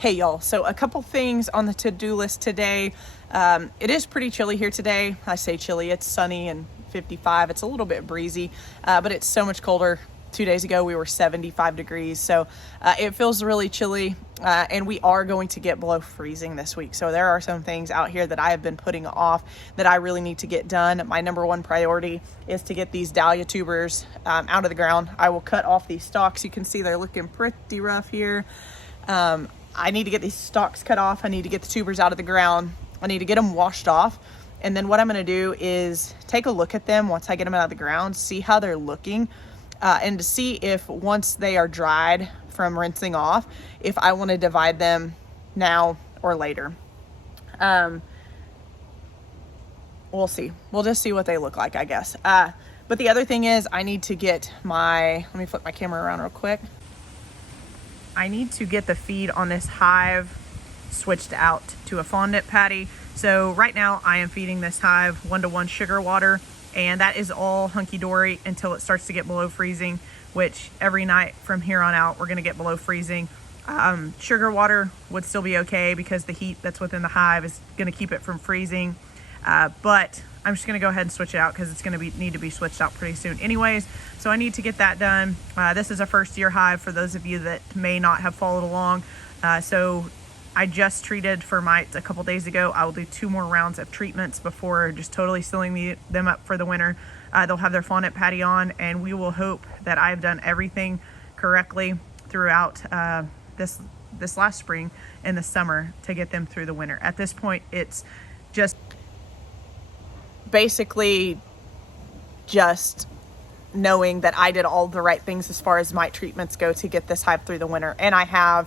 Hey y'all, so a couple things on the to-do list today. It is pretty chilly here today. I say chilly, it's sunny and 55. It's a little bit breezy, but it's so much colder. 2 days ago we were 75 degrees, so it feels really chilly, and we are going to get below freezing this week. So there are some things out here that I have been putting off that I really need to get done. My number one priority is to get these dahlia tubers out of the ground. I will cut off these stalks. You can see they're looking pretty rough here. I need to get these stalks cut off. I need to get the tubers out of the ground. I need to get them washed off. And then what I'm going to do is take a look at them once I get them out of the ground, see how they're looking, and to see if once they are dried from rinsing off, if I want to divide them now or later. We'll see. We'll just see what they look like, I guess. But the other thing is I need to get let me flip my camera around real quick. I need to get the feed on this hive switched out to a fondant patty. So right now I am feeding this hive 1-to-1 sugar water, and that is all hunky-dory until it starts to get below freezing, which every night from here on out we're going to get below freezing. Sugar water would still be okay because the heat that's within the hive is going to keep it from freezing, but I'm just going to go ahead and switch it out because it's going to need to be switched out pretty soon anyways. So I need to get that done. This is a first year hive for those of you that may not have followed along. So I just treated for mites a couple days ago. I will do 2 more rounds of treatments before just totally sealing them up for the winter. They'll have their fondant patty on, and we will hope that I've done everything correctly throughout this last spring and the summer to get them through the winter. At this point, it's just basically just knowing that I did all the right things as far as mite treatments go to get this hive through the winter. And I have,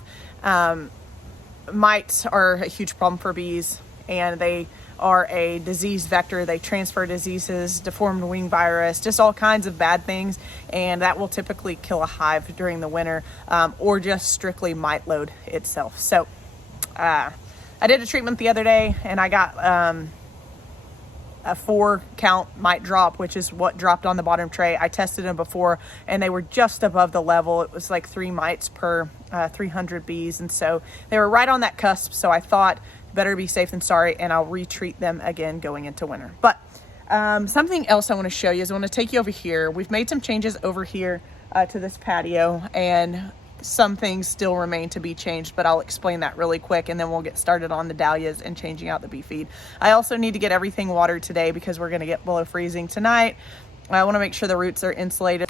mites are a huge problem for bees, and they are a disease vector. They transfer diseases, deformed wing virus, just all kinds of bad things, and that will typically kill a hive during the winter, or just strictly mite load itself. So I did a treatment the other day, and I got a 4 count mite drop, which is what dropped on the bottom tray. I tested them before and they were just above the level. It was like 3 mites per 300 bees, and so they were right on that cusp. So I thought better be safe than sorry, and I'll retreat them again going into winter. But something else I want to show you is I want to take you over here. We've made some changes over here to this patio, and some things still remain to be changed, but I'll explain that really quick, and then we'll get started on the dahlias and changing out the bee feed. I also need to get everything watered today because we're going to get below freezing tonight. I want to make sure the roots are insulated.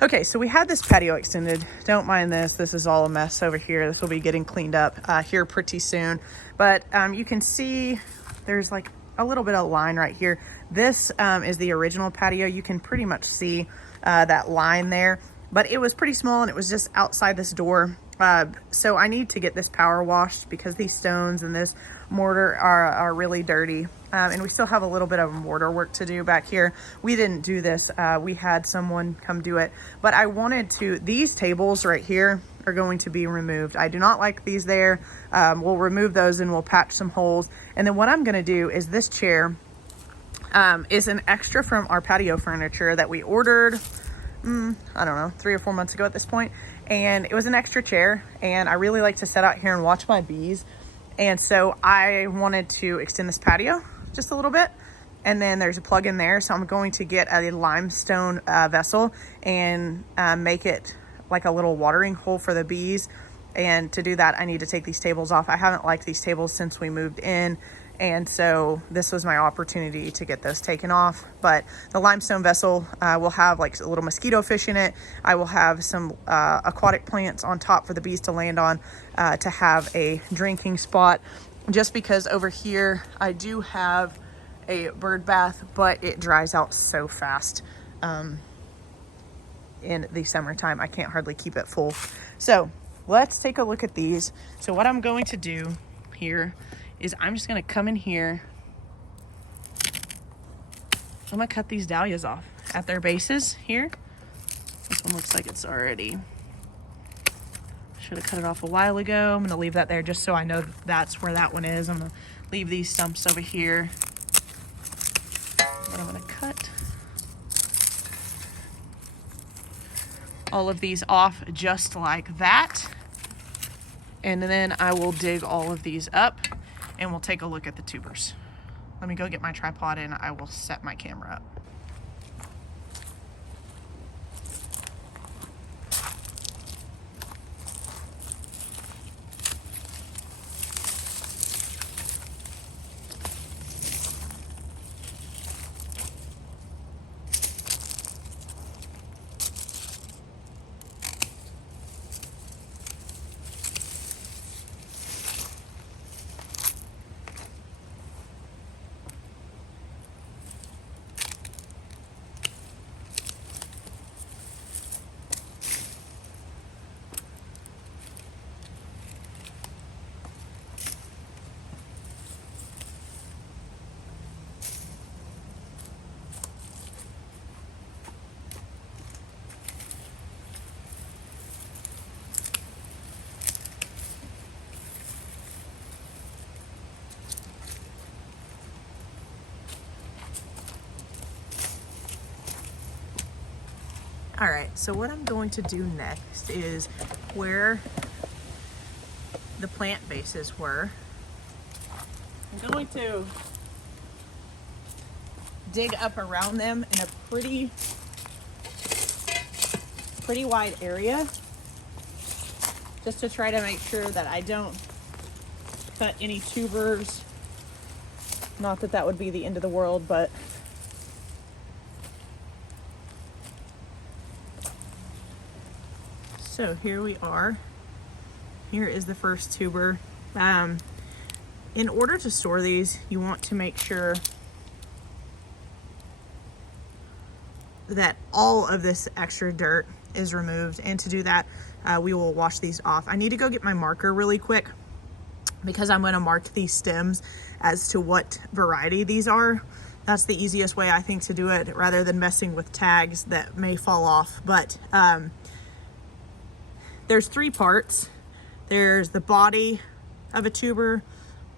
Okay, so we had this patio extended. Don't mind this. This is all a mess over here. This will be getting cleaned up here pretty soon. But you can see there's like a little bit of line right here. This is the original patio. You can pretty much see that line there. But it was pretty small, and it was just outside this door. So I need to get this power washed because these stones and this mortar are really dirty. And we still have a little bit of mortar work to do back here. We didn't do this. We had someone come do it. But I wanted to, these tables right here are going to be removed. I do not like these there. We'll remove those and we'll patch some holes. And then what I'm going to do is this chair is an extra from our patio furniture that we ordered I don't know, 3 or 4 months ago at this point. And it was an extra chair, and I really like to sit out here and watch my bees. And so I wanted to extend this patio just a little bit. And then there's a plug in there. So I'm going to get a limestone vessel and make it like a little watering hole for the bees. And to do that, I need to take these tables off. I haven't liked these tables since we moved in. And so this was my opportunity to get those taken off. But the limestone vessel will have like a little mosquito fish in it. I will have some aquatic plants on top for the bees to land on, to have a drinking spot. Just because over here I do have a bird bath, but it dries out so fast in the summertime. I can't hardly keep it full. So let's take a look at these. So what I'm going to do here is I'm just gonna come in here. I'm gonna cut these dahlias off at their bases here. This one looks like it's already, should have cut it off a while ago. I'm gonna leave that there just so I know that's where that one is. I'm gonna leave these stumps over here. But I'm gonna cut all of these off just like that. And then I will dig all of these up and we'll take a look at the tubers. Let me go get my tripod and I will set my camera up. All right, so what I'm going to do next is where the plant bases were, I'm going to dig up around them in a pretty wide area, just to try to make sure that I don't cut any tubers. Not that that would be the end of the world, but so here we are. Here is the first tuber. In order to store these, you want to make sure that all of this extra dirt is removed. And to do that, we will wash these off. I need to go get my marker really quick because I'm going to mark these stems as to what variety these are. That's the easiest way, I think, to do it, rather than messing with tags that may fall off. But there's 3 parts. There's the body of a tuber,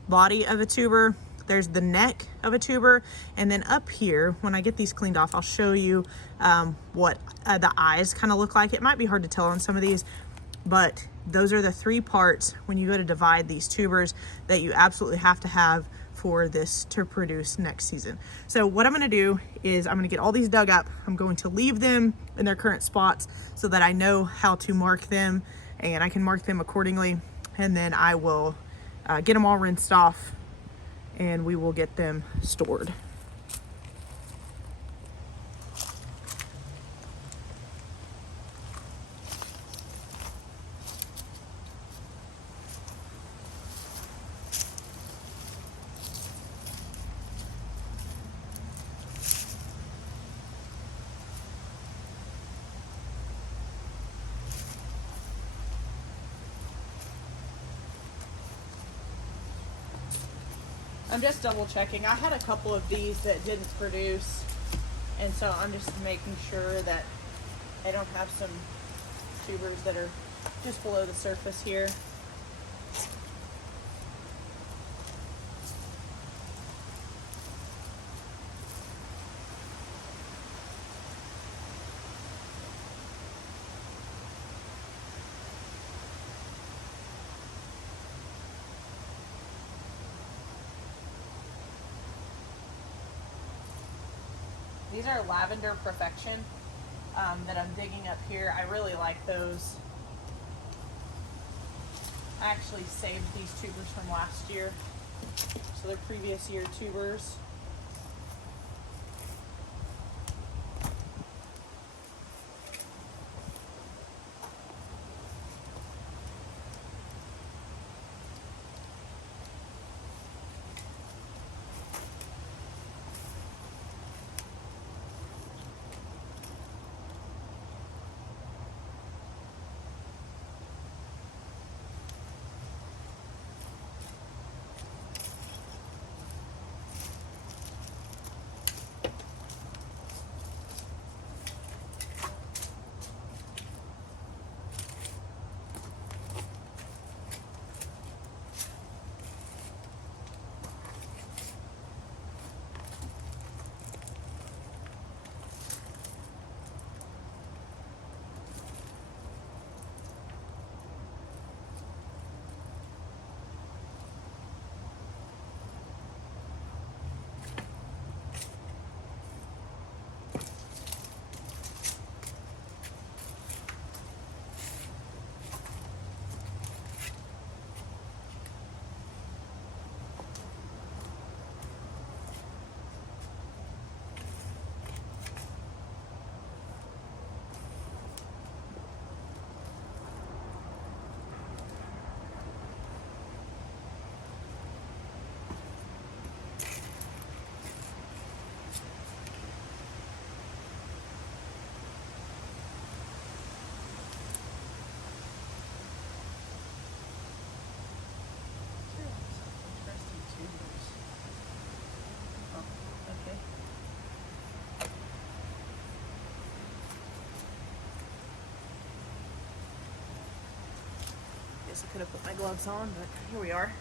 there's the neck of a tuber, and then up here, when I get these cleaned off, I'll show you what the eyes kind of look like. It might be hard to tell on some of these, but those are the 3 parts when you go to divide these tubers that you absolutely have to have for this to produce next season. So what I'm going to do is I'm going to get all these dug up. I'm going to leave them in their current spots so that I know how to mark them, and I can mark them accordingly. And then I will get them all rinsed off and we will get them stored. I'm just double checking. I had a couple of these that didn't produce, and so I'm just making sure that I don't have some tubers that are just below the surface here. These are Lavender Perfection that I'm digging up here. I really like those. I actually saved these tubers from last year, so they're previous year tubers. Guess I could have put my gloves on, but here we are.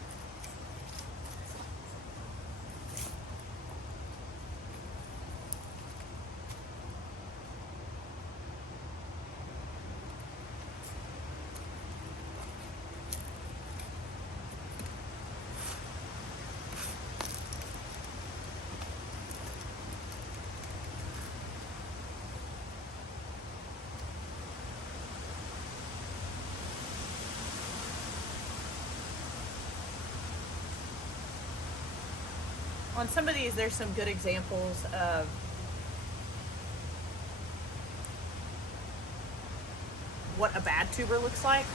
On some of these, there's some good examples of what a bad tuber looks like.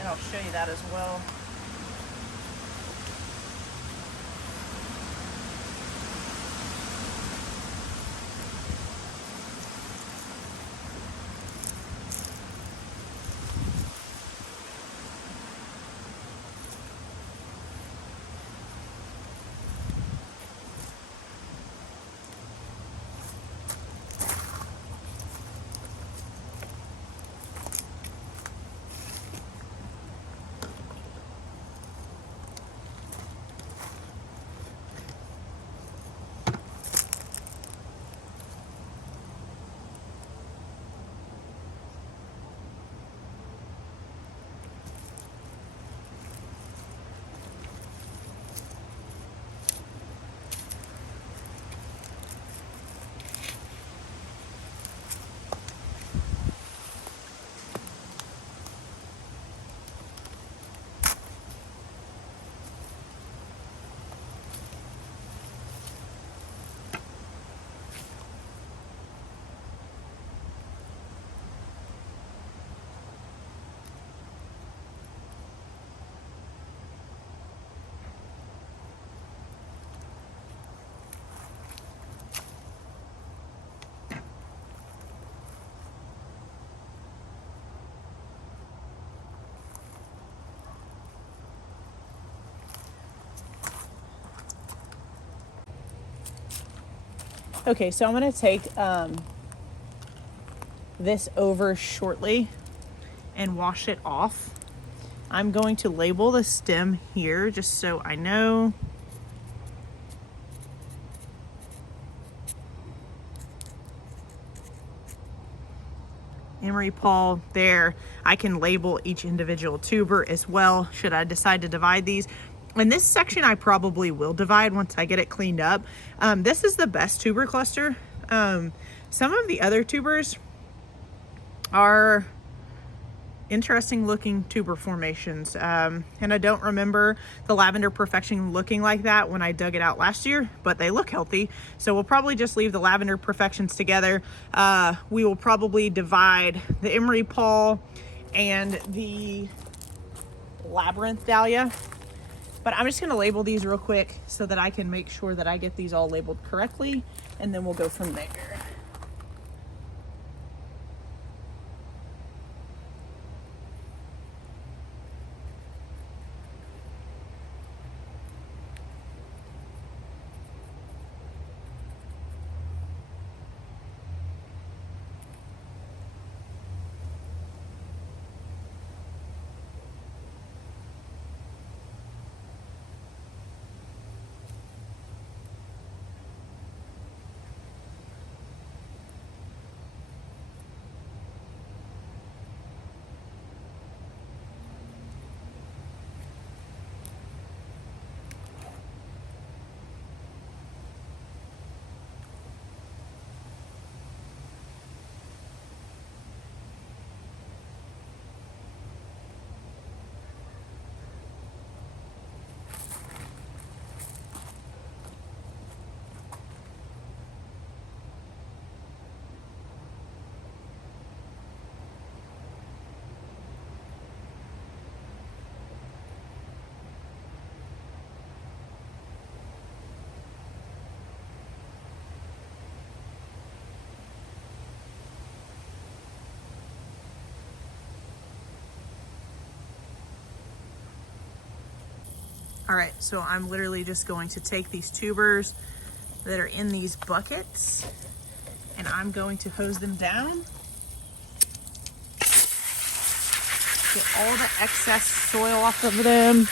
And I'll show you that as well. Okay, so I'm going to take this over shortly and wash it off. I'm going to label the stem here just so I know. Emery Paul there. I can label each individual tuber as well should I decide to divide these. And this section I probably will divide once I get it cleaned up. This is the best tuber cluster. Some of the other tubers are interesting looking tuber formations. And I don't remember the Lavender Perfection looking like that when I dug it out last year, but they look healthy. So we'll probably just leave the Lavender Perfections together. We will probably divide the Emery Paul and the Labyrinth Dahlia. But I'm just gonna label these real quick so that I can make sure that I get these all labeled correctly, and then we'll go from there. All right, so I'm literally just going to take these tubers that are in these buckets and I'm going to hose them down Get all the excess soil off of them.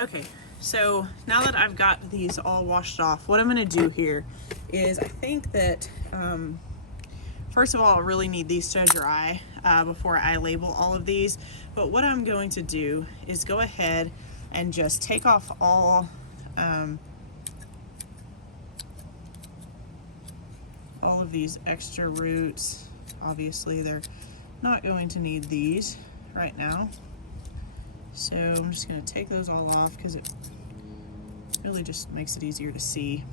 Okay, so now that I've got these all washed off, what I'm going to do here is I think that first of all, I really need these to dry before I label all of these. But what I'm going to do is go ahead and just take off all of these extra roots. Obviously, they're not going to need these right now. So I'm just going to take those all off because it really just makes it easier to see.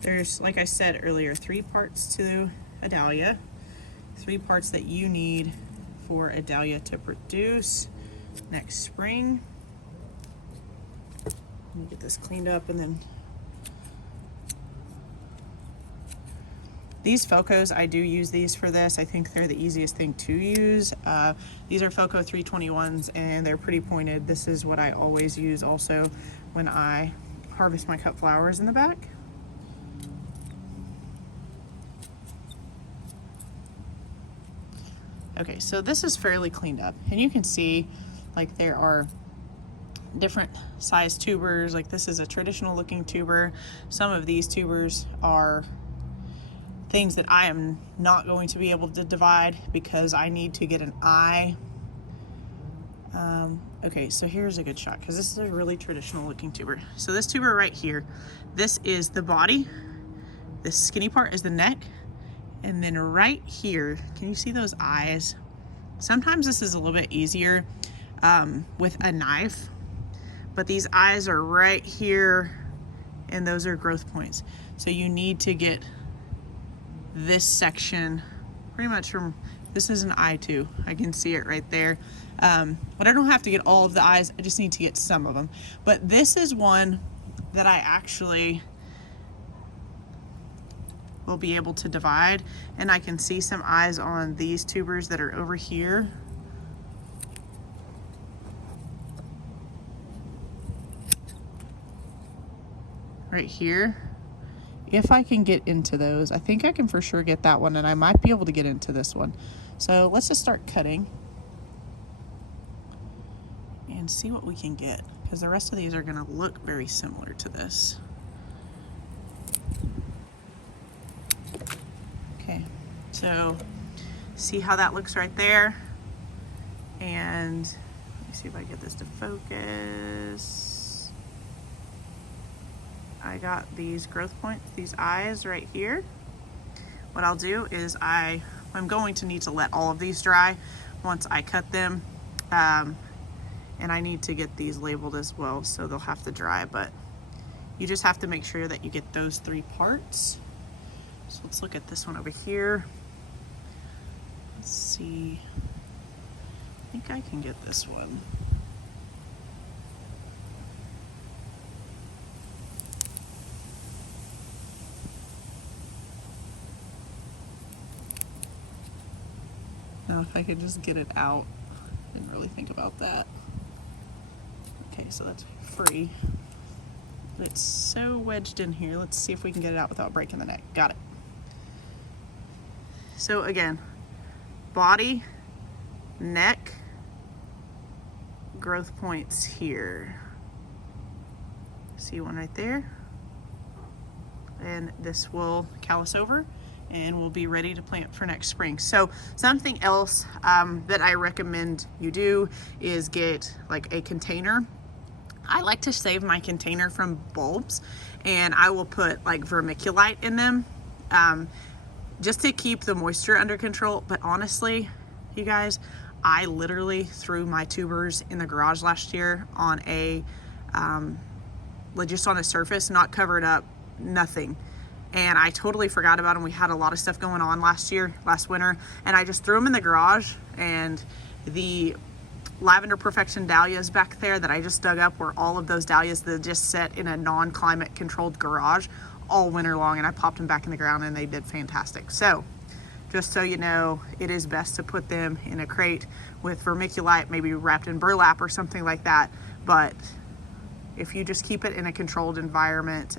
There's, like I said earlier, 3 parts to a dahlia, 3 parts that you need for a dahlia to produce next spring. Let me get this cleaned up, and then these Focos, I do use these for this. I think they're the easiest thing to use. These are Foco 321s, and they're pretty pointed. This is what I always use also when I harvest my cut flowers in the back. Okay, so this is fairly cleaned up, and you can see like there are different size tubers. Like this is a traditional looking tuber. Some of these tubers are things that I am not going to be able to divide because I need to get an eye. Okay, so here's a good shot because this is a really traditional looking tuber. So this tuber right here, this is the body. This skinny part is the neck. And then right here, can you see those eyes? Sometimes this is a little bit easier with a knife, but these eyes are right here and those are growth points. So you need to get this section pretty much from, this is an eye too. I can see it right there. But I don't have to get all of the eyes. I just need to get some of them. But this is one that I actually will be able to divide, and I can see some eyes on these tubers that are over here. Right here. If I can get into those, I think I can for sure get that one, and I might be able to get into this one. So let's just start cutting and see what we can get, because the rest of these are going to look very similar to this. Okay, so see how that looks right there. And let me see if I get this to focus. I got these growth points, these eyes right here. what I'll do is I'm going to need to let all of these dry once I cut them. And I need to get these labeled as well, so they'll have to dry, but you just have to make sure that you get those 3 parts. So let's look at this one over here. Let's see, I think I can get this one. Now if I could just get it out, I didn't really think about that. Okay, so that's free. But it's so wedged in here. Let's see if we can get it out without breaking the neck. Got it. So again, body, neck, growth points here. See one right there? And this will callus over and we'll be ready to plant for next spring. So something else that I recommend you do is get like a container. I like to save my container from bulbs, and I will put like vermiculite in them just to keep the moisture under control. But honestly, you guys, I literally threw my tubers in the garage last year on a just on a surface, not covered up, nothing. And I totally forgot about them. We had a lot of stuff going on last winter, and I just threw them in the garage, and the Lavender Perfection dahlias back there that I just dug up were all of those dahlias that just set in a non-climate controlled garage all winter long, and I popped them back in the ground and they did fantastic. So just so you know, it is best to put them in a crate with vermiculite, maybe wrapped in burlap or something like that. But if you just keep it in a controlled environment,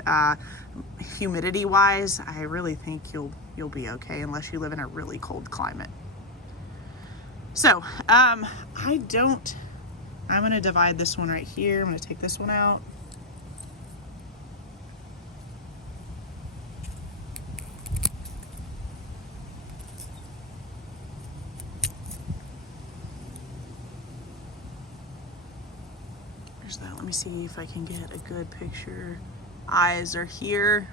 humidity wise, I really think you'll be okay, unless you live in a really cold climate. So I'm gonna divide this one right here. I'm gonna take this one out. There's that. Let me see if I can get a good picture. Eyes are here.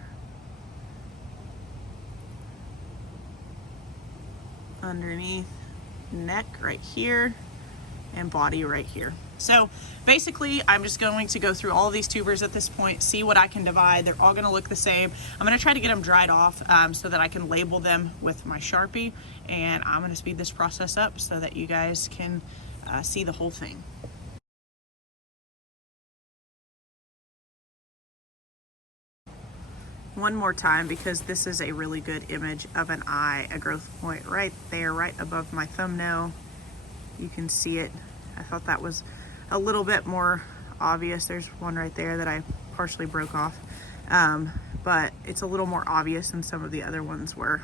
Underneath, neck right here, and body right here. So basically, I'm just going to go through all of these tubers at this point, see what I can divide. They're all gonna look the same. I'm gonna try to get them dried off so that I can label them with my Sharpie, and I'm gonna speed this process up so that you guys can see the whole thing. One more time, because this is a really good image of an eye, a growth point right there, right above my thumbnail. You can see it. I thought that was a little bit more obvious. There's one right there that I partially broke off, but it's a little more obvious than some of the other ones were.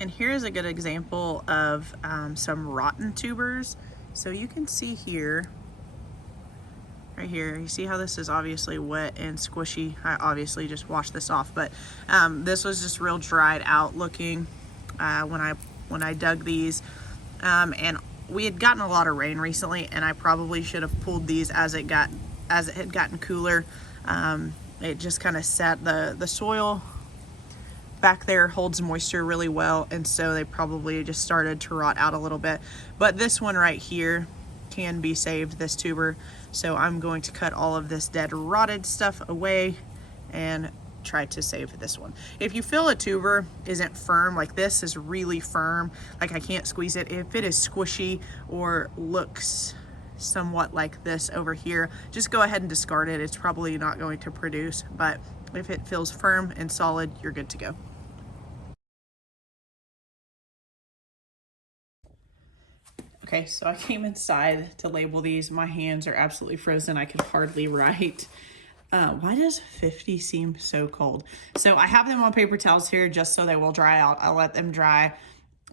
And here's a good example of some rotten tubers. So you can see here, right here, you see how this is obviously wet and squishy. I obviously just washed this off, but this was just real dried out looking when I dug these. And we had gotten a lot of rain recently, and I probably should have pulled these as it had gotten cooler. It just kind of sat, the soil back there holds moisture really well, and so they probably just started to rot out a little bit. But this one right here can be saved, this tuber. So I'm going to cut all of this dead rotted stuff away and try to save this one. If you feel a tuber isn't firm, like this is really firm, like I can't squeeze it, if it is squishy or looks somewhat like this over here, just go ahead and discard it. It's probably not going to produce, but if it feels firm and solid, you're good to go. Okay, so I came inside to label these. My hands are absolutely frozen. I could hardly write. Why does 50 seem so cold? So I have them on paper towels here just so they will dry out. I'll let them dry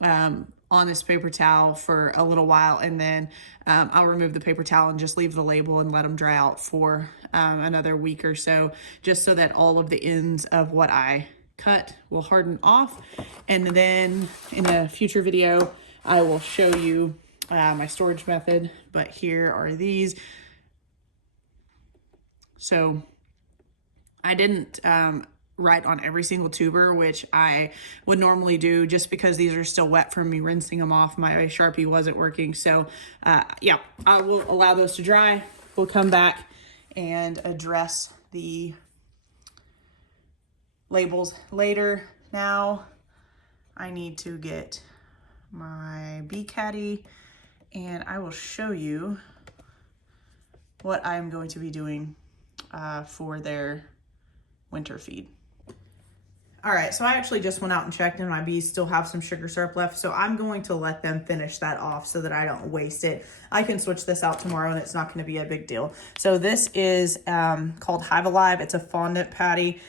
on this paper towel for a little while, and then I'll remove the paper towel and just leave the label and let them dry out for another week or so, just so that all of the ends of what I cut will harden off. And then in a future video, I will show you my storage method, but here are these. So I didn't write on every single tuber, which I would normally do just because these are still wet from me rinsing them off. My Sharpie wasn't working. So yeah, I will allow those to dry. We'll come back and address the labels later. Now I need to get my bee caddy and I will show you what I'm going to be doing for their winter feed. All right, so I actually just went out and checked and my bees still have some sugar syrup left, so I'm going to let them finish that off so that I don't waste it. I can switch this out tomorrow and it's not gonna be a big deal. So this is called Hive Alive. It's a fondant patty.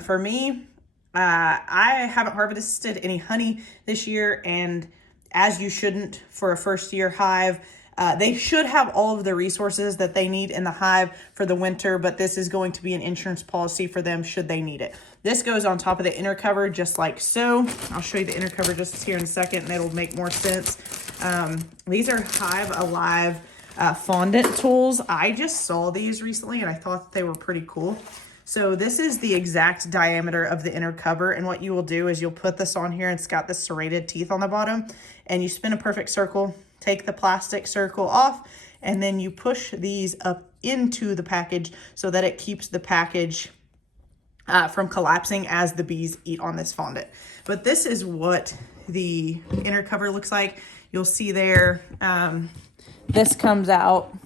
For me, I haven't harvested any honey this year, and as you shouldn't for a first year hive. They should have all of the resources that they need in the hive for the winter, but this is going to be an insurance policy for them should they need it. This goes on top of the inner cover just like so. I'll show you the inner cover just here in a second and it'll make more sense. These are Hive Alive fondant tools. I just saw these recently and I thought they were pretty cool. So this is the exact diameter of the inner cover, and what you will do is you'll put this on here and it's got the serrated teeth on the bottom, and you spin a perfect circle, take the plastic circle off, and then you push these up into the package so that it keeps the package from collapsing as the bees eat on this fondant. But this is what the inner cover looks like. You'll see there, this comes out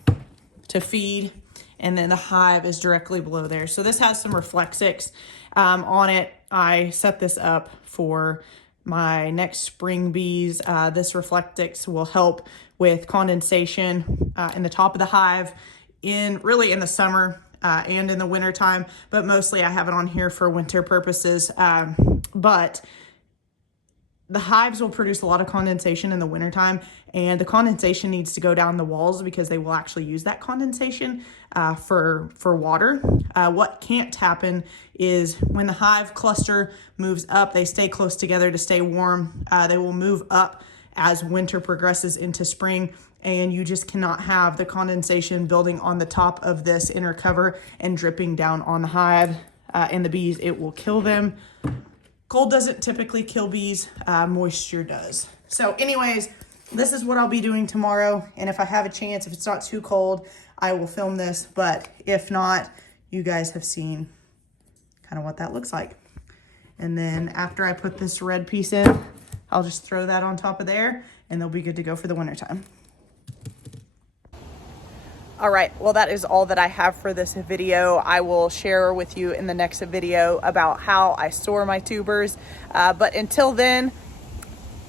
to feed, and then the hive is directly below there. So this has some Reflexics on it. I set this up for my next spring bees. This Reflectix will help with condensation in the top of the hive really in the summer and in the winter time, but mostly I have it on here for winter purposes. But the hives will produce a lot of condensation in the wintertime, and the condensation needs to go down the walls because they will actually use that condensation for water. What can't happen is when the hive cluster moves up, they stay close together to stay warm. They will move up as winter progresses into spring, and you just cannot have the condensation building on the top of this inner cover and dripping down on the hive and the bees. It will kill them. Cold doesn't typically kill bees, moisture does. So anyways, this is what I'll be doing tomorrow. And if I have a chance, if it's not too cold, I will film this. But if not, you guys have seen kind of what that looks like. And then after I put this red piece in, I'll just throw that on top of there and they'll be good to go for the winter time. All right, well, that is all that I have for this video. I will share with you in the next video about how I store my tubers. But until then,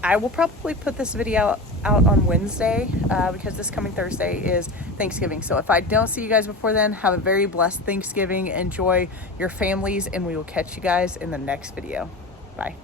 I will probably put this video out on Wednesday because this coming Thursday is Thanksgiving. So if I don't see you guys before then, have a very blessed Thanksgiving. Enjoy your families, and we will catch you guys in the next video. Bye.